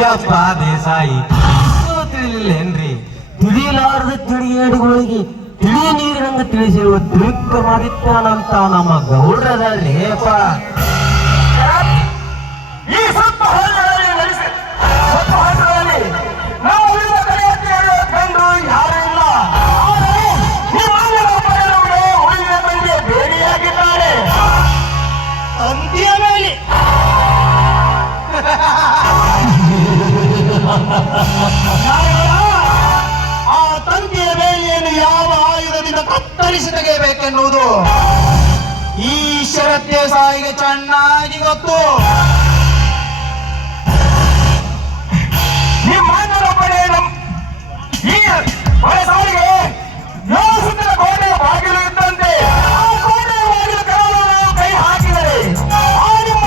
ಯಪ್ಪ ದೇಸಾಯಿ ತಿಳಿಲಿಲ್ಲೇನ್ರಿ? ತಿಳಿಲಾರದ ತಿಳಿಗೇಡಿಗಳಿಗೆ ತಿಳಿ ನೀರಿನಂಗ ತಿಳಿಸಿರುವ ತ್ರಿವಿಕ್ರಮಾದಿತ್ಯನಂತ ನಮ್ಮ ಗೌಡ್ರದಲ್ರಿ ಅಪ್ಪ. ಈ ಸ್ವಲ್ಪ ಹಳ್ಳಿಗಳಲ್ಲಿ ನಡೆಸಿ ಸ್ವಲ್ಪ ಹಳ್ಳಿಗಳಲ್ಲಿ ನಾವು ಉಳಿದ ಕಡೆಯಲ್ಲಿ ಕಂಡು ಯಾರೂ ಇಲ್ಲ. ಆದರೆ ನಿಮ್ಮನ್ನು ಪಡೆಯುವವರೇ ಉಳಿದ ಮಂದಿಯ ಬೇಡಿಯಾಗಿದ್ದಾರೆ. ತಂದೆಯ ಮೇಲೆ ಆ ತಂದೆಯ ಬೇಲಿಯನ್ನು ಯಾವ ಆಯುಧದಿಂದ ಕತ್ತರಿಸಿ ತೆಗೆಯಬೇಕೆನ್ನುವುದು ಈ ಶರತ್ ದೇಸಾಯಿಗೆ ಚೆನ್ನಾಗಿ ಗೊತ್ತು. ನಿಮ್ಮಣ್ಣನ ಪಡೆಯನ್ನು ಈ ಹೊರಸಾರಿಗೆ ಸುತ್ತಲ ಕೋಟೆಯ ಬಾಗಿಲು ಇದ್ದಂತೆ ಆ ಕೋಟೆಯ ಬಾಗಿಲು ಕರಾವಳಿ ಕೈ ಹಾಕಿದರೆ ಆ ನಿಮ್ಮ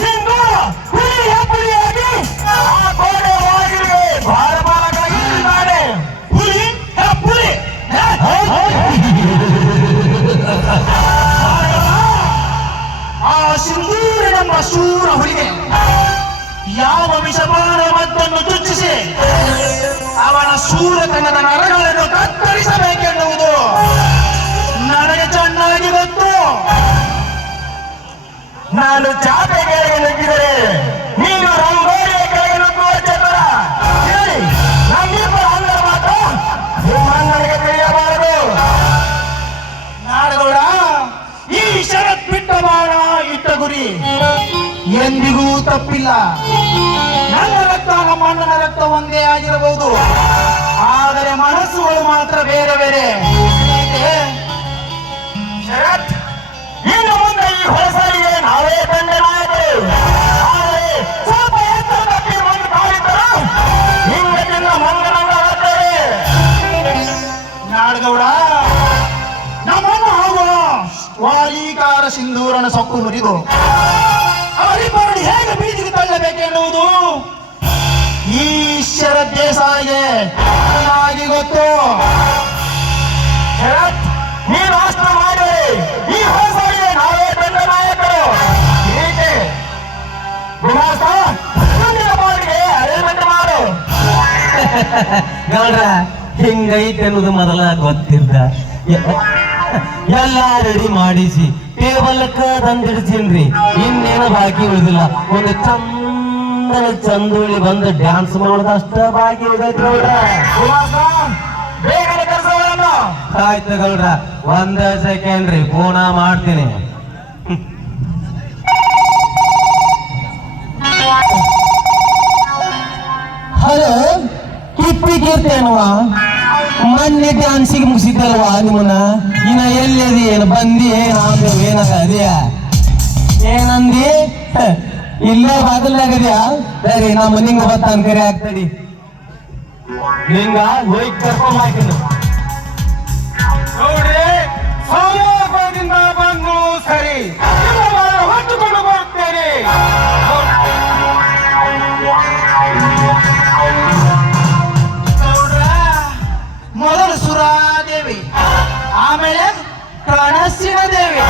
ಸಿಂಧೂರ ಹುಲಿ ಹೆಪ್ಪುಲಿಯಾಗಿ ಆ ಕೋಟೆಯ ಬಾಗಿಲಿಗೆ ದ್ವಾರಪಾಲಕರಾಗಿದ್ದಾನೆ. ಹುಲಿ ಹೆಪ್ಪುಲಿ ಆ ಸಿಂಧೂರಿನೆಂಬ ಶೂರ ಹುಲಿಗೆ ಯಾವ ವಿಷಪಾನ ಮದ್ದನ್ನು ಚುಚ್ಚಿಸಿ ಅವನ ಶೂರತನದ ನರಗಳನ್ನು ಕತ್ತರಿಸಬೇಕೆನ್ನುವುದು ನನಗೆ ಚೆನ್ನಾಗಿ ಗೊತ್ತು. ನಾನು ಚಾಪೆ ಕೆಳಗೆ ನುಗ್ಗಿದರೆ ನೀನು ರಂಗೋಲಿಯ ಕೆಳಗೆ ನುಗ್ಗುವ ಚತರ. ಹೇಳಿ ನಮ್ಮಿಬ್ಬರ ಅಂದರ ಮಾತ್ರ ನಿಮ್ಮಣ್ಣನಿಗೆ ತಿಳಿಯಬಾರದು. ನಾಡಗೌಡ, ಈ ಶರತ್ ಬಿಟ್ಟ ಬಾಣ ಇಟ್ಟ ಗುರಿ ಎಂದಿಗೂ ತಪ್ಪಿಲ್ಲ. ನನ್ನ ರಕ್ತ ನಮ್ಮ ಅಣ್ಣನ ರಕ್ತ ಒಂದೇ ಆಗಿರಬಹುದು, ಆದರೆ ಮನಸ್ಸುಗಳು ಮಾತ್ರ ಬೇರೆ ಬೇರೆ. ಶರತ್, ಇನ್ನು ಮುಂದೆ ಈ ಹೊರಸಾರಿಗೆ ನಾವೇ ತಂಡ ನಾಯಕರು. ಆದರೆ ಸ್ವಲ್ಪ ಎತ್ತರ ತಪ್ಪಿ ಮುಂದೆ ಕಾಲಿದ್ದರು ಹಿಂಗದಿಂದ ಮಂಗನಂಗಾಗುತ್ತೇವೆ. ನಾಡಗೌಡ, ನಮ್ಮನ್ನು ಹೋಗುವ ವಾಲೀಕಾರ ಸಿಂಧೂರನ ಸೊಕ್ಕು ಮುರಿದು ಅವರಿಬ್ಬರನ್ನು ಹೇಗೆ ಬೀದಿಗೆ ತಳ್ಳಬೇಕೆನ್ನುವುದು ಈ ಶರತ್ ದೇಸಾಯಿಗೆ ಚೆನ್ನಾಗಿ ಗೊತ್ತು. ಶರತ್, ನೀನು ಅಷ್ಟು ಮಾಡಿ ಈ ಹೊರಸಾರಿಗೆ ನಾವೇ ತಂಡ ನಾಯಕರು. ಹೀಗೆ ವಿನಾಶ ಮುಂದಿನ ಬಾರಿಗೆ ಅರೇಂಜ್ಮೆಂಟ್ ಮಾಡು. ಗೌಡ್ರ ಹಿಂಗೈತೆ ಅನ್ನೋದು ಮೊದಲ ಗೊತ್ತಿದ್ದ. ಎಲ್ಲ ರೆಡಿ ಮಾಡಿಸಿ ಟೇಬಲ್ಕ ತಂದಿಡ್ತೀನ್ರಿ. ಇನ್ನೇನು ಬಾಕಿ ಉಳಿದಿಲ್ಲ. ಒಂದು ಚಂದನ ಚಂದುಳಿ ಬಂದು ಡ್ಯಾನ್ಸ್ ಮಾಡೋದಷ್ಟ ಬಾಕಿ ಉಳಿದೈತಿ ಗೌಡ್ರ. ಬೇಗನೆ ಕೆಲಸಗಳನ್ನು ಆಯ್ತು ಗೌಡ್ರ, ಒಂದ ಸೆಕೆಂಡ್ ರೀ, ಫೋನ ಮಾಡ್ತೀನಿ. ಹಲೋ, ಕಿಪ್ಪಿ ಅನ್ನುವ ಮೊನ್ನೆ ಡ್ಯಾನ್ಸಿಗೆ ಮುಗಿಸಿದ್ದಲ್ವಾ ನಿಮ್ಮನ್ನ? ಇನ್ನ ಎಲ್ಲದಿ ಏನು ಬಂದಿ ಆಮೇಲೆ ಏನಾಗದ್ಯಾ? ಏನಂದಿ? ಇಲ್ಲೇ ಬಾಗಲ್ಲಾಗದ್ಯಾ? ಸರಿ, ನಮ್ಮ ನಿಂಗ ಬತ್ತಾನ ಕರೆ ಆಗ್ತಡಿ. ನಿಂಗ ಹೋಗಿ ಕರ್ಕೊಂಡ್ ಹಾಕಿನು ನೋಡ್ರಿ, ಸೋಮವಾರದಿಂದ ಬಂದು ಸರಿ ಹೊತ್ತುಕೊಂಡು ಬರುತ್ತೇನೆ. ಮೊದಲು ಸುರಾದೇವಿ, ಆಮೇಲೆ ಕಣಸಿನ ದೇವಿ,